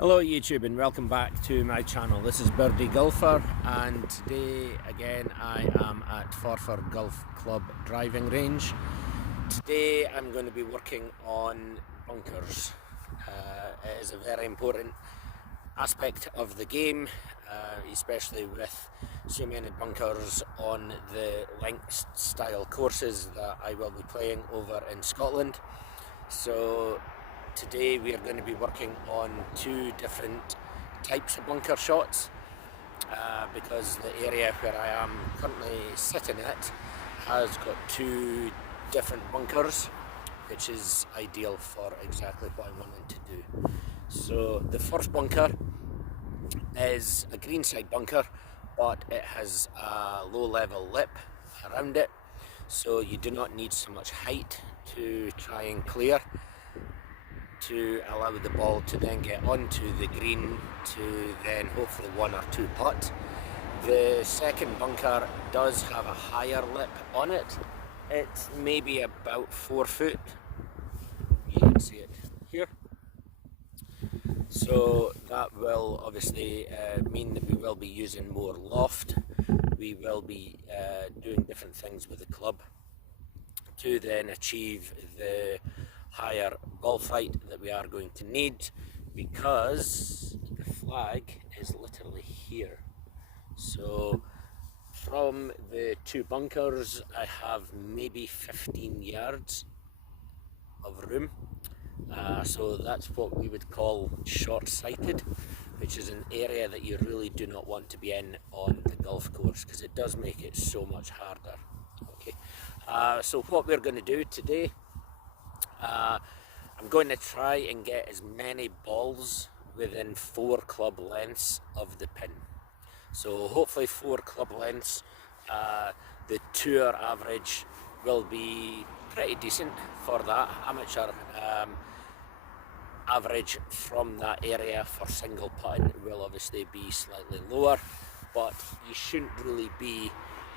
Hello YouTube and welcome back to my channel. This is BRDE Golfer and today again I am at Forfar Golf Club driving range. Today I'm going to be working on bunkers. It is a very important aspect of the game, especially with so many bunkers on the links style courses that I will be playing over in Scotland. So today we are going to be working on two different types of bunker shots because the area where I am currently sitting at has got two different bunkers, which is ideal for exactly what I'm wanting to do. So the first bunker is a greenside bunker, but it has a low level lip around it, so you do not need so much height to try and clear, to allow the ball to then get onto the green to then hopefully one or two putt. The second bunker does have a higher lip on it. It's maybe about 4 foot. You can see it here. So that will obviously mean that we will be using more loft. We will be doing different things with the club to then achieve the higher ball flight that we are going to need, because the flag is literally here. So from the two bunkers I have maybe 15 yards of room, so that's what we would call short-sighted, which is an area that you really do not want to be in on the golf course because it does make it so much harder. Okay, so what we're going to do today, I'm going to try and get as many balls within 4 club lengths of the pin. So hopefully 4 club lengths. The tour average will be pretty decent for that. Amateur average from that area for single putting will obviously be slightly lower, but you shouldn't really be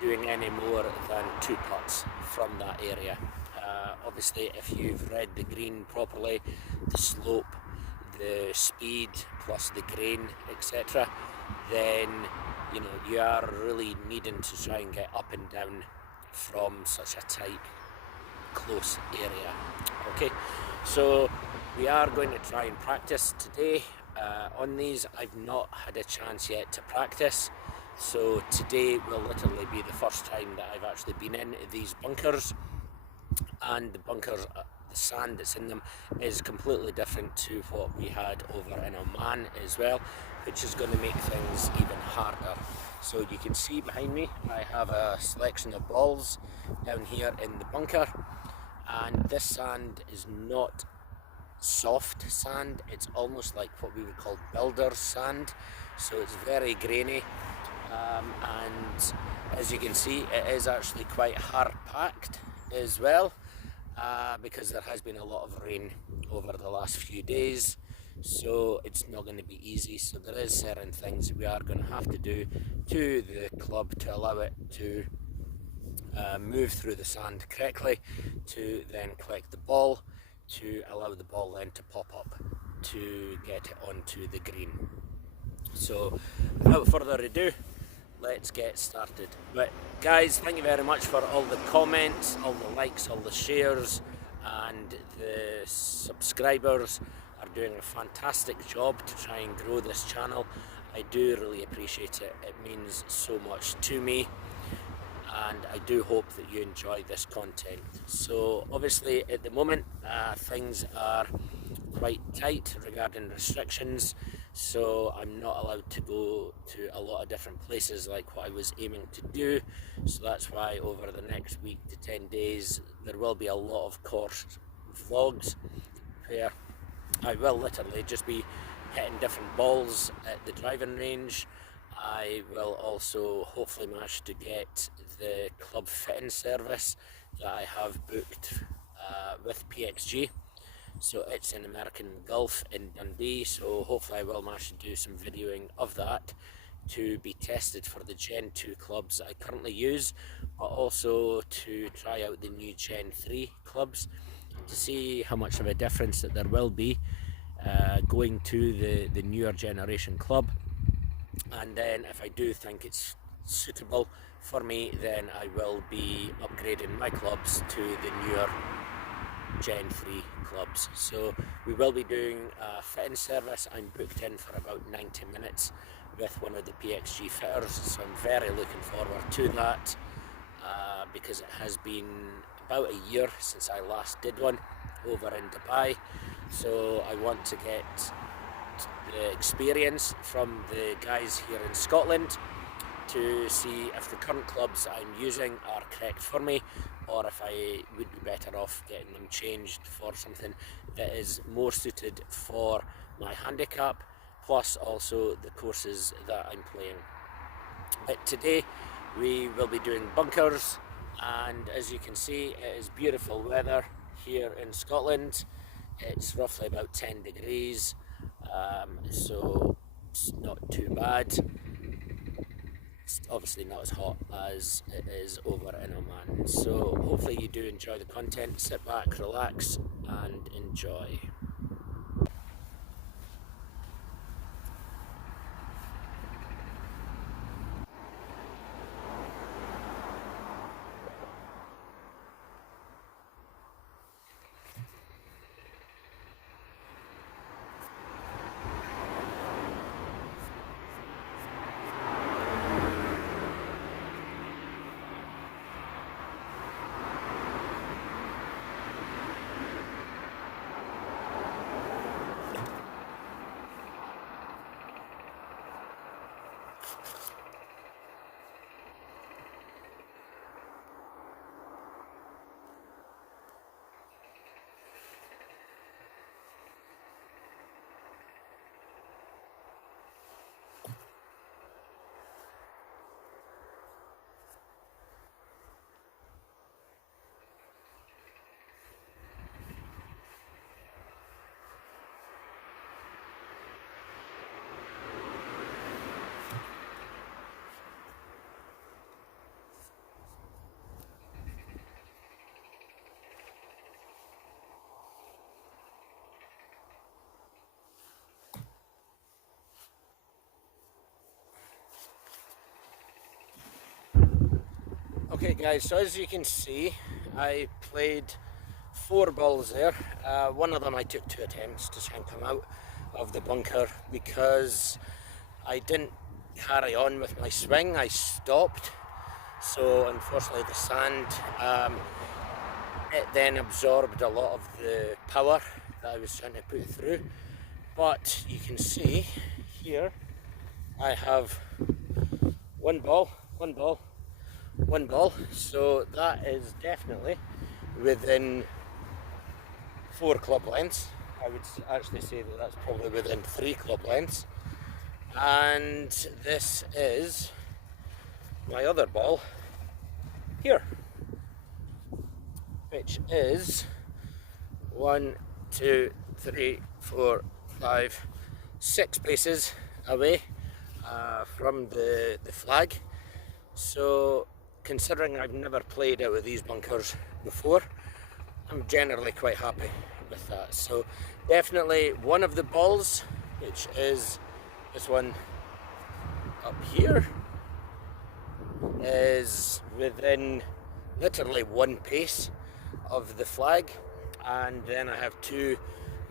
doing any more than 2 putts from that area. Obviously, if you've read the green properly, the slope, the speed, plus the grain, etc., then you know you are really needing to try and get up and down from such a tight, close area. Okay, so we are going to try and practice today on these. I've not had a chance yet to practice, so today will literally be the first time that I've actually been in these bunkers. And the bunkers, the sand that's in them is completely different to what we had over in Oman as well, which is going to make things even harder. So you can see behind me I have a selection of balls down here in the bunker, and this sand is not soft sand, it's almost like what we would call builder's sand, so it's very grainy, and as you can see it is actually quite hard packed as well, because there has been a lot of rain over the last few days, so it's not going to be easy. So there is certain things we are going to have to do to the club to allow it to move through the sand correctly, to then collect the ball, to allow the ball then to pop up to get it onto the green. So without further ado, let's get started. But guys, thank you very much for all the comments, all the likes, all the shares, and the subscribers are doing a fantastic job to try and grow this channel. I do really appreciate it. It means so much to me, and I do hope that you enjoy this content. So obviously at the moment things are quite tight regarding restrictions, so I'm not allowed to go to a lot of different places like what I was aiming to do. So that's why over the next week to 10 days there will be a lot of course vlogs where I will literally just be hitting different balls at the driving range. I will also hopefully manage to get the club fitting service that I have booked with PXG. So it's in American Golf in Dundee, so hopefully I will manage to do some videoing of that to be tested for the Gen 2 clubs I currently use, but also to try out the new Gen 3 clubs to see how much of a difference that there will be going to the newer generation club, and then if I do think it's suitable for me, then I will be upgrading my clubs to the newer Gen 3 clubs. So we will be doing a fitting service. I'm booked in for about 90 minutes with one of the PXG fitters, so I'm very looking forward to that, because it has been about a year since I last did one over in Dubai, so I want to get the experience from the guys here in Scotland to see if the current clubs I'm using are correct for me, or if I would be better off getting them changed for something that is more suited for my handicap, plus also the courses that I'm playing. But today we will be doing bunkers, and as you can see, it is beautiful weather here in Scotland. It's roughly about 10 degrees, so it's not too bad. It's obviously not as hot as it is over in Oman. So hopefully you do enjoy the content. Sit back, relax and enjoy. Okay guys, so as you can see, I played 4 balls there. One of them I took 2 attempts to try and come out of the bunker because I didn't carry on with my swing. I stopped, so unfortunately the sand, it then absorbed a lot of the power that I was trying to put through. But you can see here I have one ball, so that is definitely within 4 club lengths. I would actually say that that's probably within 3 club lengths. And this is my other ball here, which is 1, 2, 3, 4, 5, 6 paces away from the flag. So considering I've never played out of these bunkers before, I'm generally quite happy with that. So definitely one of the balls, which is this one up here, is within literally 1 pace of the flag, and then I have 2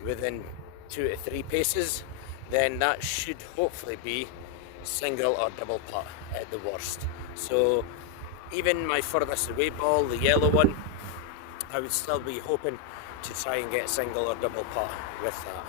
within 2 to 3 paces. Then that should hopefully be single or double putt at the worst. So even my furthest away ball, the yellow one, I would still be hoping to try and get single or double putt with that.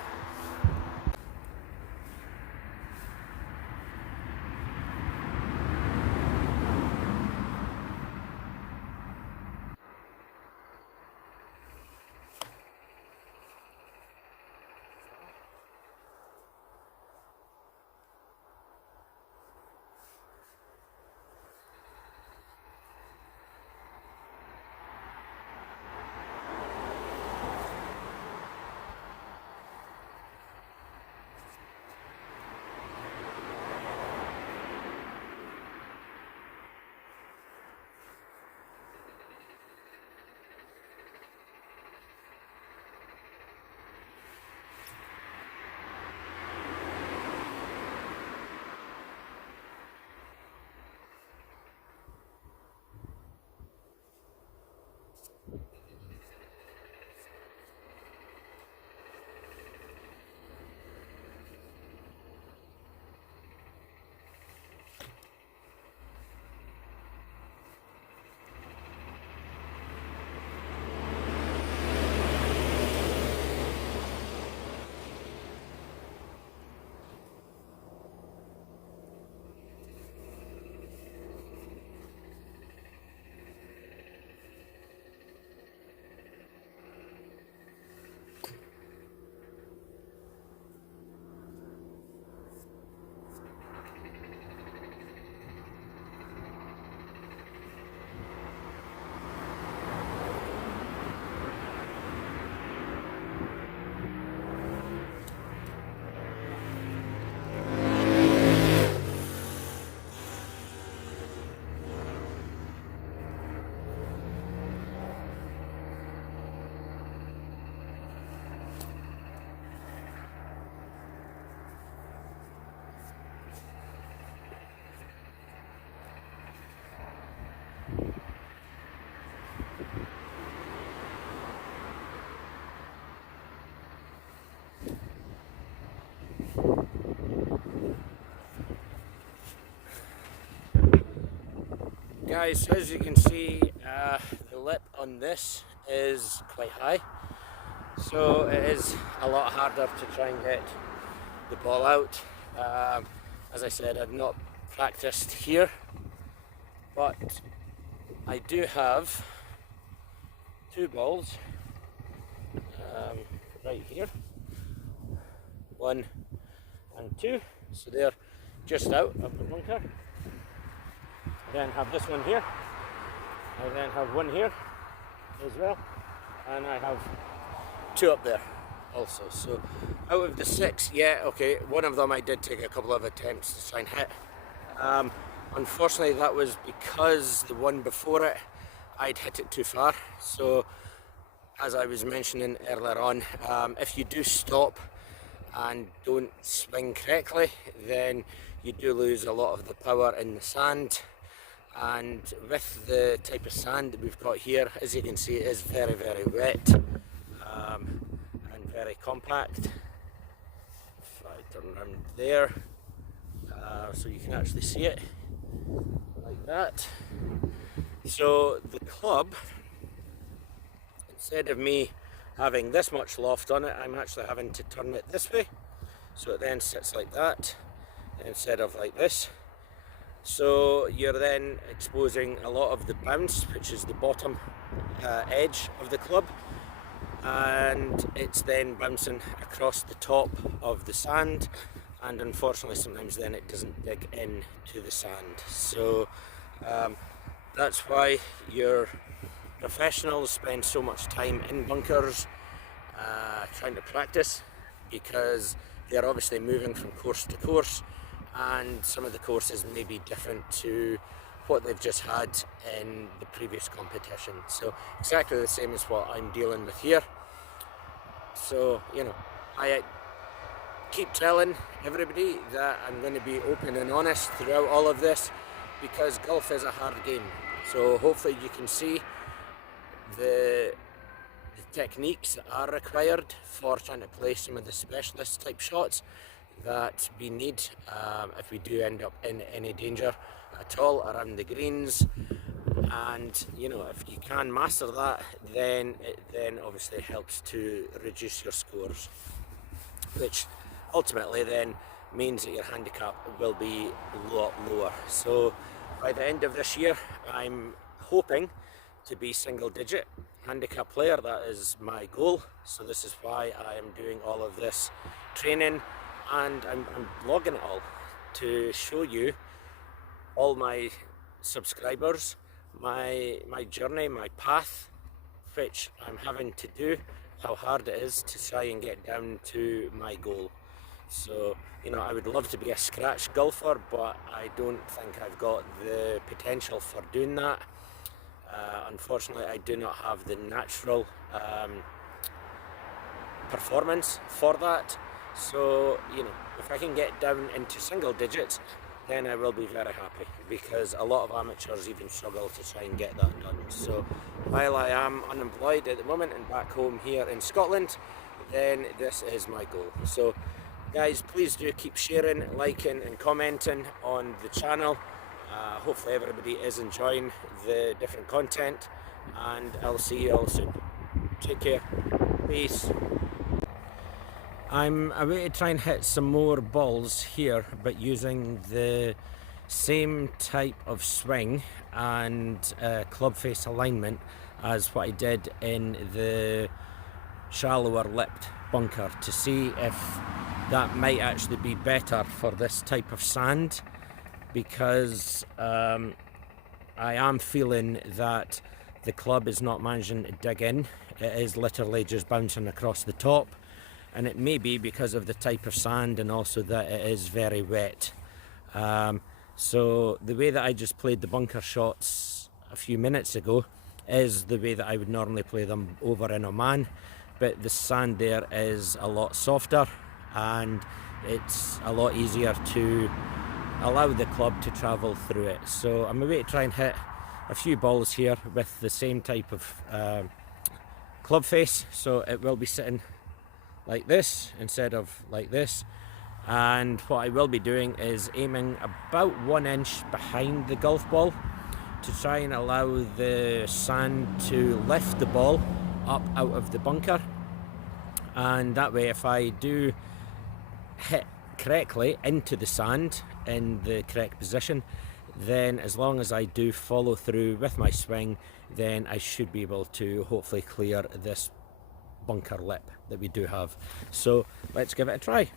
guys, so as you can see, the lip on this is quite high, so it is a lot harder to try and get the ball out. As I said, I've not practiced here, but I do have two balls right here, 1 and 2, so they're just out of the bunker. I then have this one here, I then have one here as well, and I have 2 up there also. So out of the 6, yeah, okay, one of them I did take a couple of attempts to try and hit. Unfortunately, that was because the one before it, I'd hit it too far. So as I was mentioning earlier on, if you do stop and don't swing correctly, then you do lose a lot of the power in the sand. And with the type of sand that we've got here, as you can see, it is very, very wet and very compact. If I turn around there, so you can actually see it like that. So the club, instead of me having this much loft on it, I'm actually having to turn it this way, so it then sits like that instead of like this. So you're then exposing a lot of the bounce, which is the bottom edge of the club, and it's then bouncing across the top of the sand, and unfortunately sometimes then it doesn't dig into the sand. So that's why your professionals spend so much time in bunkers trying to practice, because they're obviously moving from course to course, and some of the courses may be different to what they've just had in the previous competition. So exactly the same as what I'm dealing with here. So, you know, I keep telling everybody that I'm going to be open and honest throughout all of this, because golf is a hard game. So hopefully you can see the techniques that are required for trying to play some of the specialist type shots that we need if we do end up in any danger at all around the greens. And you know, if you can master that, then it then obviously helps to reduce your scores, which ultimately then means that your handicap will be a lot lower. So by the end of this year, I'm hoping to be single digit handicap player. That is my goal. So this is why I am doing all of this training, and I'm blogging it all to show you, all my subscribers, my journey, my path, which I'm having to do, how hard it is to try and get down to my goal. So, you know, I would love to be a scratch golfer, but I don't think I've got the potential for doing that. Unfortunately, I do not have the natural performance for that. So, you know, if I can get down into single digits, then I will be very happy, because a lot of amateurs even struggle to try and get that done. So while I am unemployed at the moment and back home here in Scotland, then this is my goal. So guys, please do keep sharing, liking and commenting on the channel. Hopefully everybody is enjoying the different content, and I'll see you all soon. Take care. Peace. I'm away to try and hit some more balls here, but using the same type of swing and club face alignment as what I did in the shallower lipped bunker, to see if that might actually be better for this type of sand, because I am feeling that the club is not managing to dig in. It is literally just bouncing across the top. And it may be because of the type of sand, and also that it is very wet. So the way that I just played the bunker shots a few minutes ago is the way that I would normally play them over in Oman, but the sand there is a lot softer, and it's a lot easier to allow the club to travel through it. So I'm away to try and hit a few balls here with the same type of club face, so it will be sitting like this instead of like this, and what I will be doing is aiming about 1 inch behind the golf ball, to try and allow the sand to lift the ball up out of the bunker, and that way if I do hit correctly into the sand in the correct position, then as long as I do follow through with my swing, then I should be able to hopefully clear this bunker lip that we do have. So let's give it a try.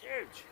Huge.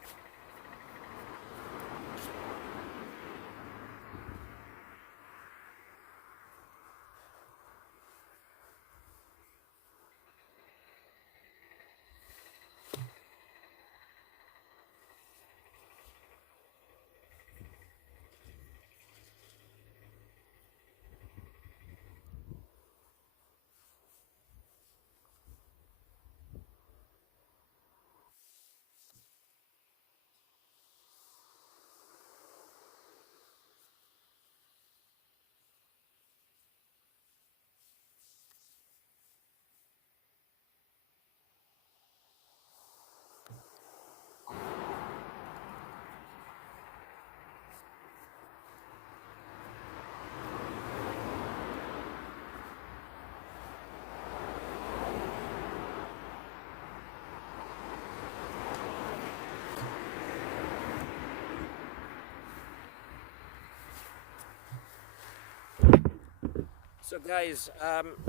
So guys,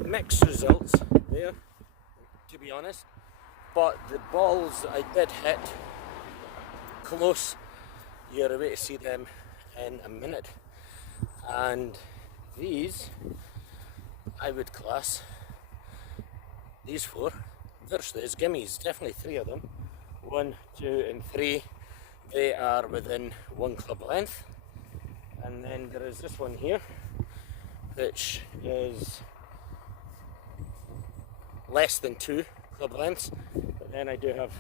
mixed results there, to be honest, but the balls I did hit close, you're away to see them in a minute, and these I would class these four virtually as gimmies, definitely three of them, 1, 2 and 3, they are within 1 club length, and then there is this one here which is less than 2 club lengths, but then I do have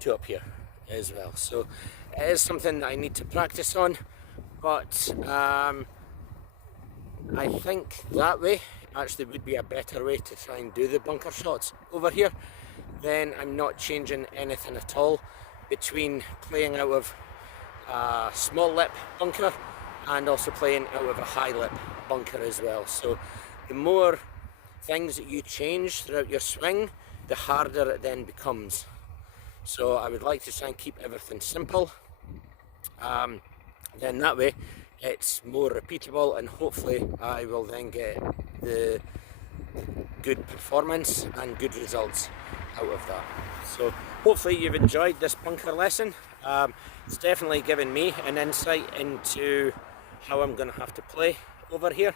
2 up here as well, so it is something that I need to practice on, but I think that way actually would be a better way to try and do the bunker shots over here. Then I'm not changing anything at all between playing out of a small lip bunker and also playing out of a high lip bunker as well. So the more things that you change throughout your swing, the harder it then becomes. So I would like to try and keep everything simple. Then that way it's more repeatable, and hopefully I will then get the good performance and good results out of that. So hopefully you've enjoyed this bunker lesson. It's definitely given me an insight into how I'm going to have to play over here,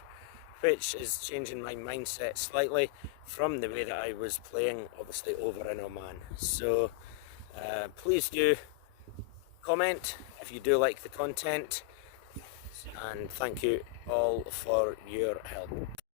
which is changing my mindset slightly from the way that I was playing obviously over in Oman. So please do comment if you do like the content, and thank you all for your help.